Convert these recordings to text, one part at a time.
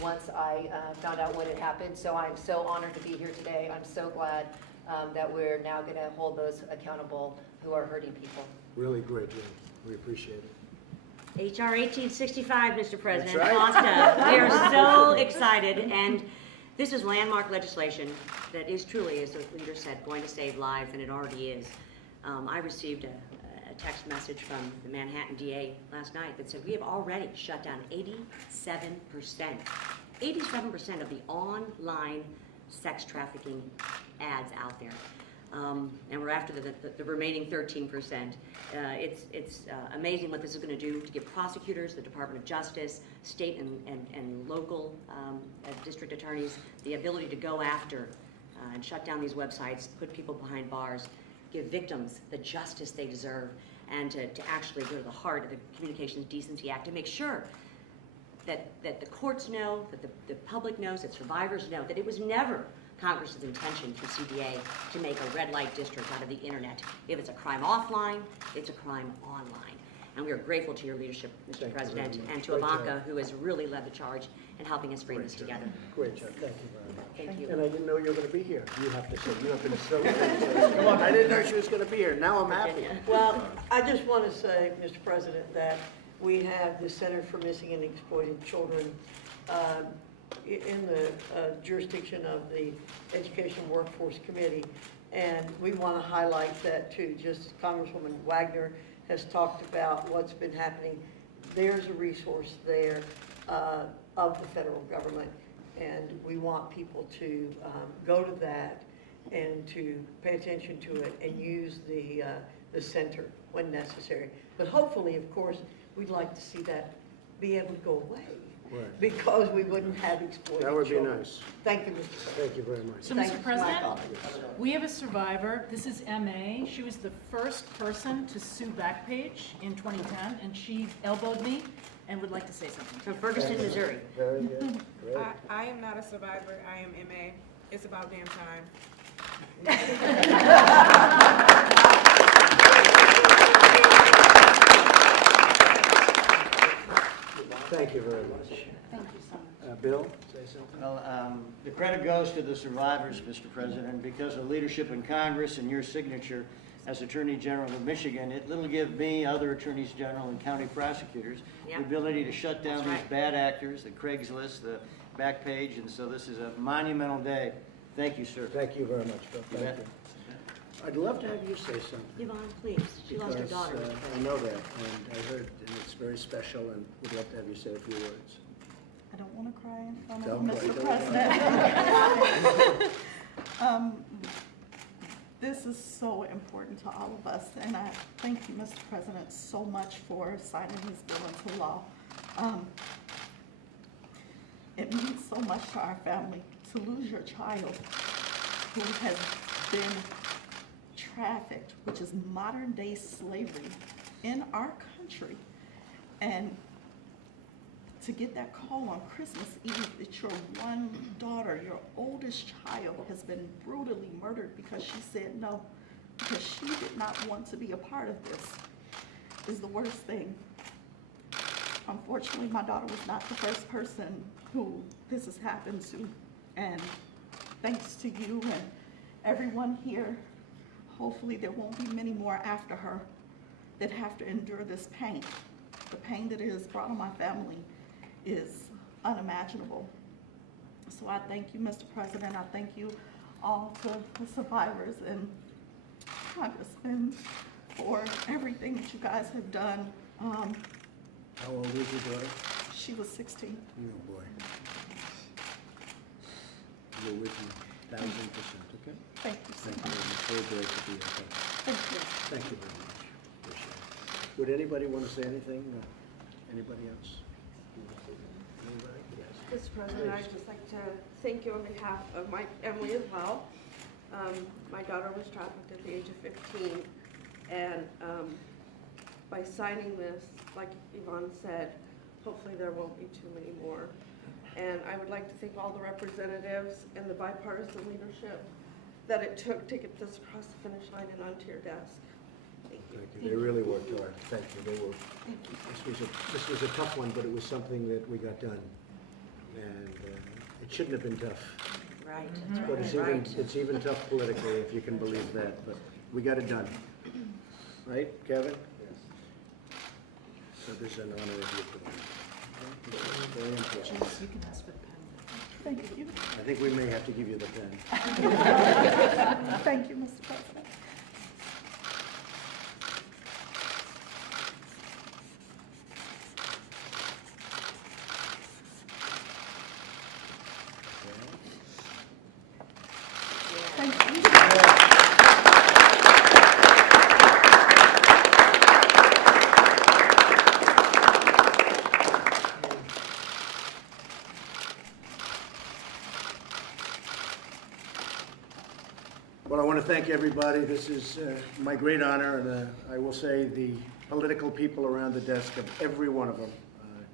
once I found out what had happened. So I'm so honored to be here today. I'm so glad that we're now going to hold those accountable who are hurting people. Really great, Jim. We appreciate it. HR 1865, Mr. President. That's right. Awesome. We are so excited, and this is landmark legislation that is truly, as the leader said, going to save lives, and it already is. I received a text message from the Manhattan DA last night that said we have already shut down 87% of the online sex trafficking ads out there. And we're after the remaining 13%. It's amazing what this is going to do to give prosecutors, the Department of Justice, state and local district attorneys the ability to go after and shut down these websites, put people behind bars, give victims the justice they deserve, and to actually go to the heart of the Communications Decency Act to make sure that the courts know, that the public knows, that survivors know that it was never Congress's intention through CDA to make a red light district out of the internet. If it's a crime offline, it's a crime online. And we are grateful to your leadership, Mr. President, and to Ivanka, who has really led the charge in helping us bring this together. Great job. Thank you very much. Thank you. And I didn't know you were going to be here. You have to say, you have been so great. Come on, I didn't know she was going to be here. Now I'm happy. Well, I just want to say, Mr. President, that we have the Center for Missing and Exploited Children in the jurisdiction of the Education Workforce Committee, and we want to highlight that too. Just Congresswoman Wagner has talked about what's been happening. There's a resource there of the federal government, and we want people to go to that and to pay attention to it and use the center when necessary. But hopefully, of course, we'd like to see that be able to go away. Right. Because we wouldn't have exploited That would be children. nice. Thank you, Mr. President. Thank you very much. So, Thanks, Mr. President, Michael. we have a survivor. This is M.A. She was the first person to sue Backpage in 2010, and she elbowed me and would like to say something. From Ferguson, Missouri. Very good. Great. I am not a survivor. I am MA. It's about damn time. Thank you very much. Thank you so much. Bill, say something? Well, the credit goes to the survivors, Mr. President, because of leadership in Congress and your signature as Attorney General of Michigan. It'll give me, other attorneys general, and county prosecutors Yeah. the ability to shut down That's these right. bad actors, the Craigslist, the Backpage, and so this is a monumental day. Thank you, sir. Thank you very much, Bill. You Thank bet. you. I'd love to have you say something. Yvonne, please. She lost her because, daughter. Mr. I President. know that, and I heard, and it's very special, and would love to have you say a few words. I don't want to cry in front Don't of cry, Mr. don't President. This is so important to all of us, and I thank you, Mr. President, so much for signing this bill into law. It means so much to our family to lose your child who has been trafficked, which is modern day slavery in our country, and to get that call on Christmas Eve that your one daughter, your oldest child, has been brutally murdered because she said no, because she did not want to be a part of this, is the worst thing. Unfortunately, my daughter was not the first person who this has happened to, and thanks to you and everyone here, hopefully there won't be many more after her that have to endure this pain. The pain that it has brought on my family is unimaginable. So I thank you, Mr. President. I thank you all to the survivors and Congressmen for everything that you guys have done. How old is your daughter? She was 16. Oh, boy. You're with me 1,000%, okay? Thank you so Thank you much. very much. Very great to be here. Thank you. Thank you very much. Appreciate it. Would anybody want to say anything? Anybody else? Anybody? Yes. Mr. President, I'd just like to thank you on behalf of my Emily as well. My daughter was trafficked at the age of 15, and by signing this, like Yvonne said, hopefully there won't be too many more. And I would like to thank all the representatives and the bipartisan leadership that it took to get this across the finish line and onto your desk. Thank you. Thank you. They really worked hard. Thank you. They were. This was a tough one, but it was something that we got done. And it shouldn't have been tough. Right. But it's even tough politically, if you can believe that, but we got it done. Right, Kevin? So this is an honor of you for that. Very important. You can ask for the pen. Thank you. I think we may have to give you the pen. Thank you, Mr. President. Thank you. Well, I want to thank everybody. This is my great honor, and I will say the political people around the desk of every one of them,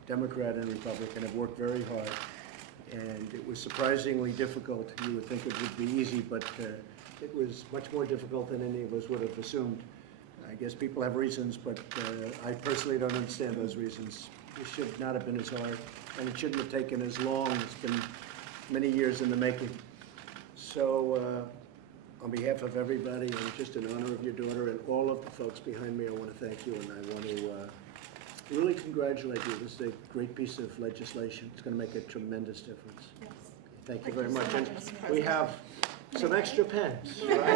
Democrat and Republican, have worked very hard. And it was surprisingly difficult. You would think it would be easy, but it was much more difficult than any of us would have assumed. I guess people have reasons, but I personally don't understand those reasons. It should not have been as hard, and it shouldn't have taken as long. It's been many years in the making. So on behalf of everybody, and just in honor of your daughter and all of the folks behind me, I want to thank you, and I want to really congratulate you. This is a great piece of legislation. It's going to make a tremendous difference. Yes. Thank you very much. And we have some extra pens. We want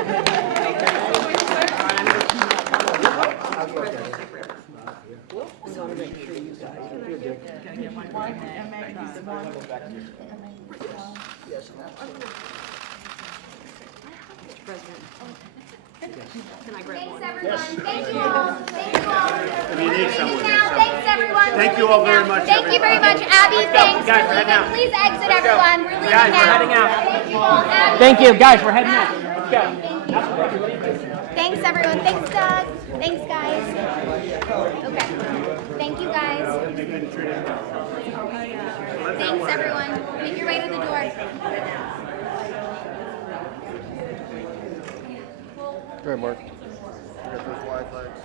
to make sure you guys. Here, Dick. Mr. President, can I grab Thanks, one? everyone. Yes. Thank you all. Thank you all. If you need someone, Now, thanks, everyone. Thank We're you all leaving very now. much, Thank you very much, Abby. Thanks. Guys, We're we're heading leaving. out. Please exit, everyone. We're leaving Guys, now. we're heading out. Thank you all. Abby. Thank you, guys, we're heading out. Let's go. Thanks, everyone. Thanks, Doug. Thanks, guys. Okay. Thank you, guys. Thanks, everyone. Make your way to the door. Go ahead, Mark. You got those wide legs.